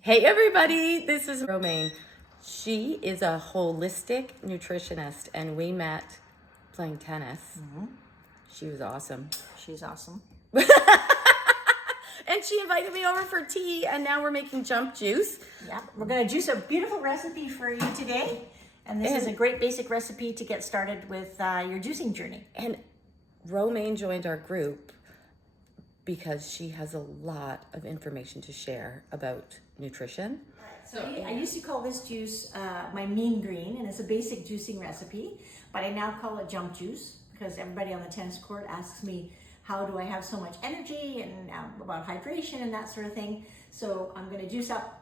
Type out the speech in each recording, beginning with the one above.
Hey everybody, this is Romaine. She is a holistic nutritionist and we met playing tennis. She was awesome. She's awesome. And she invited me over for tea and now we're making jump juice. Yeah, we're going to juice a beautiful recipe for you today. And this is a great basic recipe to get started with your juicing journey. And Romaine joined our group because she has a lot of information to share about nutrition. So I used to call this juice my mean green, and it's a basic juicing recipe, but I now call it jump juice because everybody on the tennis court asks me, how do I have so much energy and about hydration and that sort of thing. So I'm going to juice up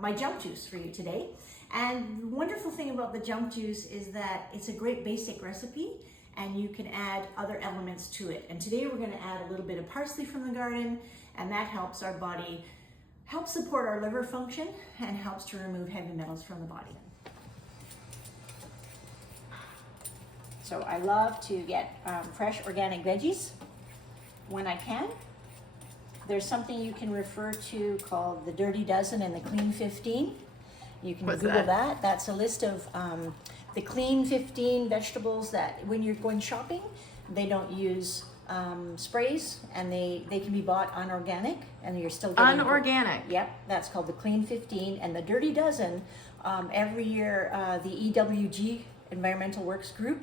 my jump juice for you today. And the wonderful thing about the jump juice is that it's a great basic recipe and you can add other elements to it. And today we're going to add a little bit of parsley from the garden, and that helps our body, helps support our liver function, and helps to remove heavy metals from the body. So I love to get fresh organic veggies when I can. There's something you can refer to called the Dirty Dozen and the Clean 15. You can Google that. That's a list of the Clean 15 vegetables that when you're going shopping, they don't use sprays, and they can be bought unorganic, and you're still getting Unorganic? Yep, that's called the Clean 15. And the Dirty Dozen, every year the EWG, Environmental Works Group,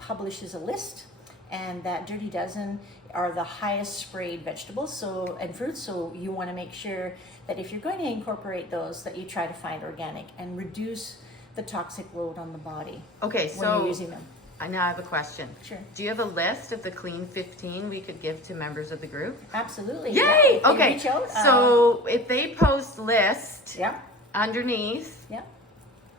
publishes a list, and that Dirty Dozen are the highest sprayed vegetables and fruits, so you want to make sure that if you're going to incorporate those, that you try to find organic and reduce the toxic load on the body. Okay, when you're using them. I now have a question. Sure. Do you have a list of the Clean 15 we could give to members of the group? Absolutely. Yay! Yeah, Okay, reach out, so if they post list yeah, underneath yeah.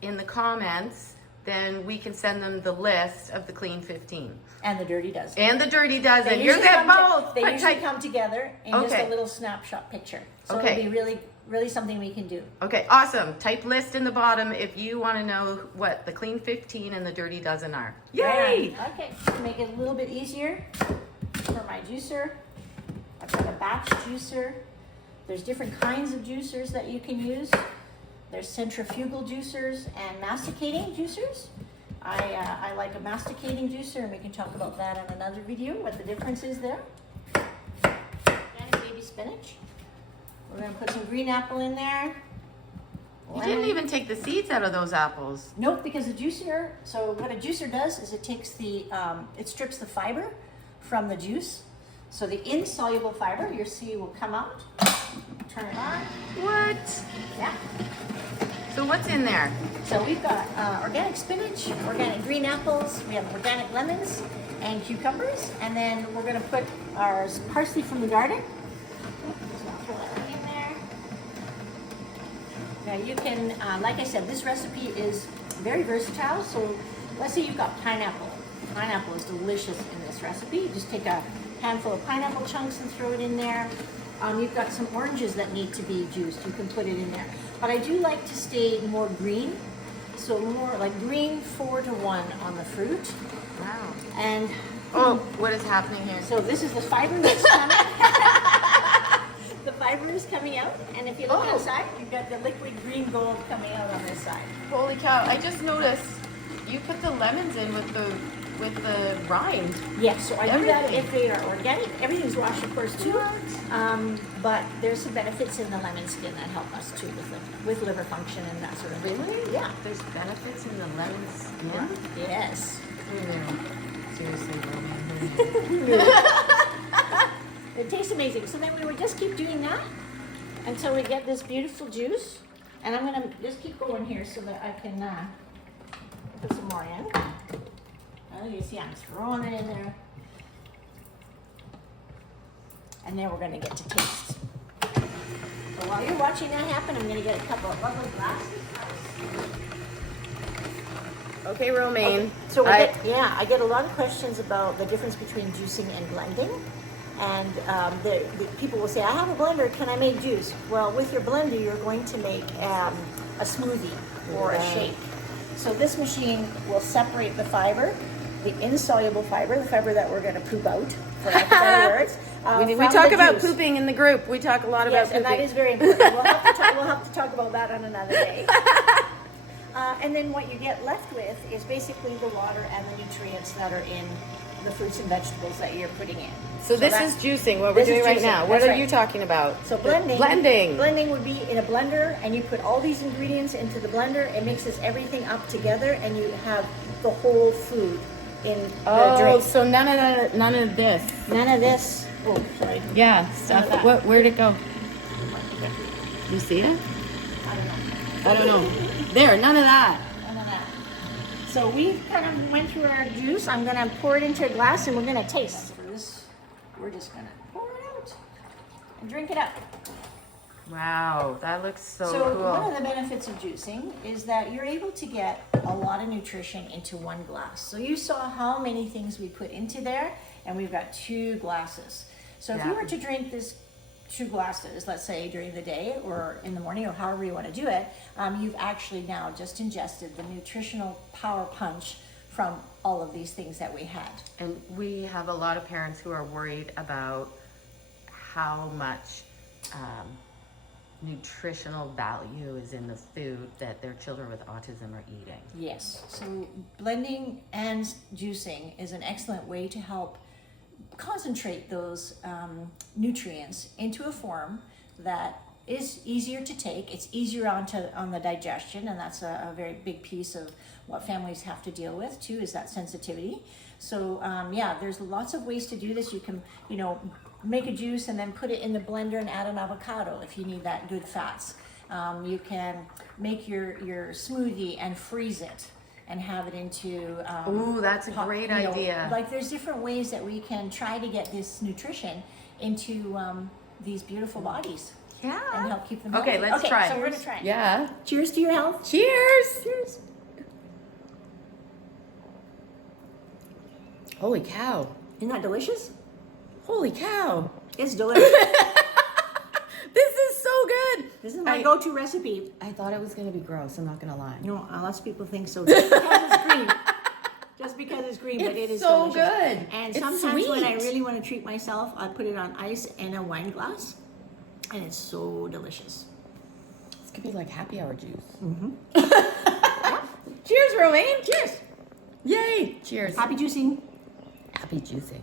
in the comments, then we can send them the list of the Clean 15. And the Dirty Dozen. And the Dirty Dozen. They You're usually that come both. They usually come together in just Okay. a little snapshot picture. So Okay. it'll be really, really something we can do. Okay, awesome. Type list in the bottom if you want to know what the Clean 15 and the Dirty Dozen are. Yay! Okay, to make it a little bit easier for my juicer, I've got a batch juicer. There's different kinds of juicers that you can use. There's centrifugal juicers and masticating juicers. I like a masticating juicer, and we can talk about that in another video, what the difference is there. And baby spinach. We're going to put some green apple in there. You didn't even take the seeds out of those apples. Nope, because the juicer, so what a juicer does is it takes it strips the fiber from the juice. So the insoluble fiber, you'll see, will come out. Turn it on. What? Yeah. So what's in there? So we've got organic spinach, organic green apples, we have organic lemons and cucumbers, and then we're going to put our parsley from the garden. So I'll throw that right in there. Now you can, like I said, this recipe is very versatile. So let's say you've got pineapple. Pineapple is delicious in this recipe. You just take a handful of pineapple chunks and throw it in there. You've got some oranges that need to be juiced. You can put it in there. But I do like to stay more green. So more like green 4-to-1 on the fruit. Wow. And Oh, what is happening here? so this is the fiber that's coming. The fiber is coming out. And if you look outside, you've got the liquid green gold coming out on this side. Holy cow, I just noticed you put the lemons in with the rind. Yes, so I do that if they are organic. Everything's washed, of course, too. But there's some benefits in the lemon skin that help us too with liver function and that sort of thing. Really? Yeah. There's benefits in the lemon skin? Yes. Who knew? Seriously, Romaine. It tastes amazing. So then we would just keep doing that until we get this beautiful juice. And I'm going to just keep going here so that I can put some more in. You see, I'm throwing it in there. And then we're going to get to taste. So while you're watching that happen, I'm going to get a couple of lovely glasses. Okay, Romaine. Okay. So I get a lot of questions about the difference between juicing and blending. And the people will say, I have a blender, can I make juice? Well, with your blender, you're going to make a smoothie or a shake. So this machine will separate the fiber, the insoluble fiber, the fiber that we're going to poop out, for lack of better words. We talk about pooping in the group. We talk a lot about pooping. And that is very important. we'll have to talk about that on another day. And then what you get left with is basically the water and the nutrients that are in the fruits and vegetables that you're putting in. So this is juicing, what we're doing right now. What are you talking about? So blending. Blending. Blending would be in a blender, and you put all these ingredients into the blender. It mixes everything up together, and you have the whole food in the drink. So none of this. None of this. Oh, sorry. Yeah, stuff. None of that. Where'd it go? You see it? I don't know. There, none of that. None of that. So we kind of went through our juice. I'm gonna pour it into a glass, and we're gonna taste. For this, we're just gonna pour it out and drink it up. Wow, that looks so cool. One of the benefits of juicing is that you're able to get a lot of nutrition into one glass. So you saw how many things we put into there, and we've got 2 glasses. So if you were to drink this 2 glasses, let's say during the day or in the morning or however you want to do it, you've actually now just ingested the nutritional power punch from all of these things that we had. And we have a lot of parents who are worried about how much nutritional value is in the food that their children with autism are eating. Yes, so blending and juicing is an excellent way to help concentrate those nutrients into a form that is easier to take. It's easier on the digestion, and that's a very big piece of what families have to deal with too, is that sensitivity. So there's lots of ways to do this. You can, make a juice and then put it in the blender and add an avocado if you need that good fats. You can make your smoothie and freeze it and have it into ooh, that's a great idea. Like there's different ways that we can try to get this nutrition into these beautiful bodies. Yeah. And help keep them Okay, healthy. let's try. So we're gonna try it. Yeah. Cheers to your health. Cheers. Cheers. Holy cow. Isn't that delicious? Holy cow. It's delicious. This is so good. This is my go-to recipe. I thought it was going to be gross. I'm not going to lie. Lots of people think so. Just because it's green. Just because it's green, but it is so delicious. good. And It's sometimes when I sweet. really want to treat myself, I put it on ice in a wine glass, and it's so delicious. This could be like happy hour juice. Mm-hmm. Cheers, Romaine. Cheers. Yay. Cheers. Happy juicing. Happy juicing.